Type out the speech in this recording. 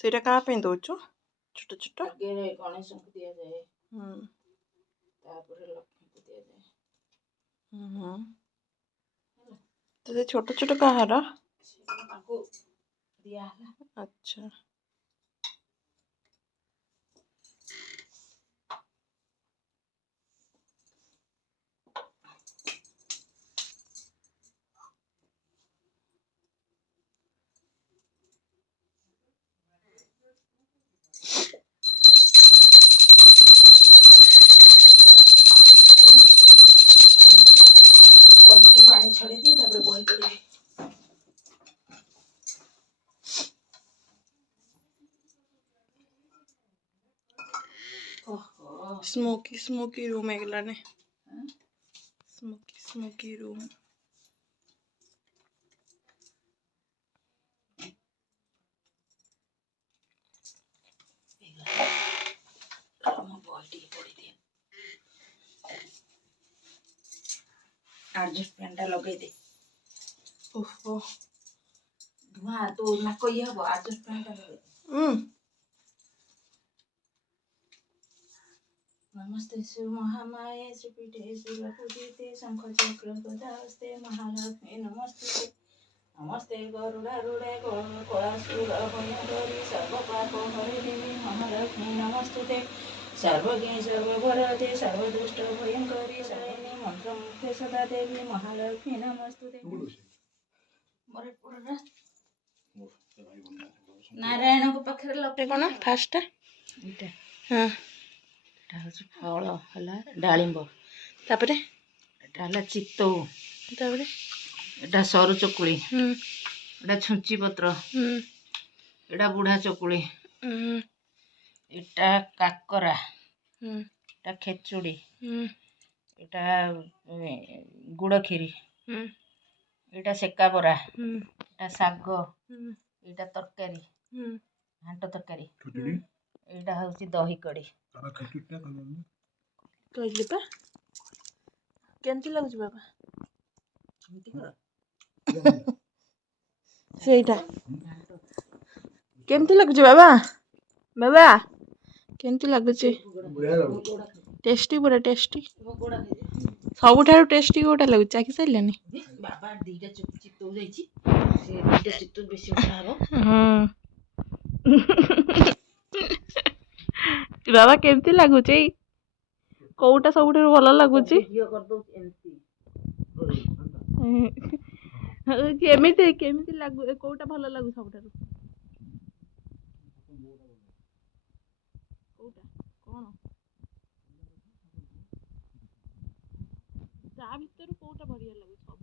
ସେଇଟା କାହା ପାଇଁ ଦଉଛୁ ଛୋଟ ଛୋଟ? ଆଗେ ଗଣେଶଙ୍କୁ ଦିଆଯାଏ, ତାପରେ ଲକ୍ଷ୍ମୀଙ୍କୁ ଦିଆଯାଏ। ତ ସେ ଛୋଟ ଛୋଟ କାହାର? ତାଙ୍କୁ ଦିଆହେଲା। ଆଚ୍ଛା। ଟିକେ ପାଣି ଛଡେଇ ଦିଏ ତାପରେ ବହି ପଢିବି। स्मोकी स्मोकी रूम ହେଇଗଲାନି। Smoky smoky room. ଆଡଜଷ୍ଟମେଣ୍ଟଟା ଲଗେଇ ଦେ। ଓହୋ ଧୂଆଁ ତୋ ନାକ ଇଏ ହବ। ଆଡଜଷ୍ଟମେଣ୍ଟଟା ଲଗେଇ ଦେ। नमस्ते श्री महामाये श्रीपीठे शिवपूजिते शंख चक्र गदाहस्ते महालक्ष्मी नमस्ते। नमस्ते गरुडारूढे कलासुर भयंकरी सर्वपाप हरिणी महालक्ष्मी नमस्तुते। सर्वज्ञे सर्ववरदे सर्वदुष्ट भयंकरी शरण्ये मंत्रमुग्धे सदा देवी महालक्ष्मी नमस्तुते। नारायण को पाखरे लपटे कौन फास्ट हाँ फल है डालिंब तापरे एटा चित्तौ तापरे एटा सरू चकुली एटा छुंची पत्र एटा बुढ़ा चकुली एटा काकरा एटा खेचुड़ी एटा गुड़ खीरी एटा सेका बरा एटा साग एटा तरकारी घांट तरकारी एटा हଉଛି दही कड़ी कहली पा केमती लाଗୁଛି बाबा ସେଇଟା କେମତି ଲାଗୁଛି ବାବା ବାବା କେମତି ଲାଗୁଛି टेस्टी पूरा टेस्टी ସବୁଠାରୁ टेस्टी କୋଉଟା ଲାଗୁଛି ଚାଖି ସାରିଲାନି बाबा दीटा चित्तौ जाईची से दीटा चित्तौ बेसी उठा हबो हां बाबा केमती ଲାଗୁଛି କୋଉଟା ସବୁଠାରୁ ଭଲ ଲାଗୁଛି କେମିତି କେମିତି ଲାଗୁ କୋଉଟା ଭଲ ଲାଗୁ ସବୁଠାରୁ କୋଉଟା କଣ ତା ଭିତରୁ କୋଉଟା ବଢିଆ ଲାଗୁଛି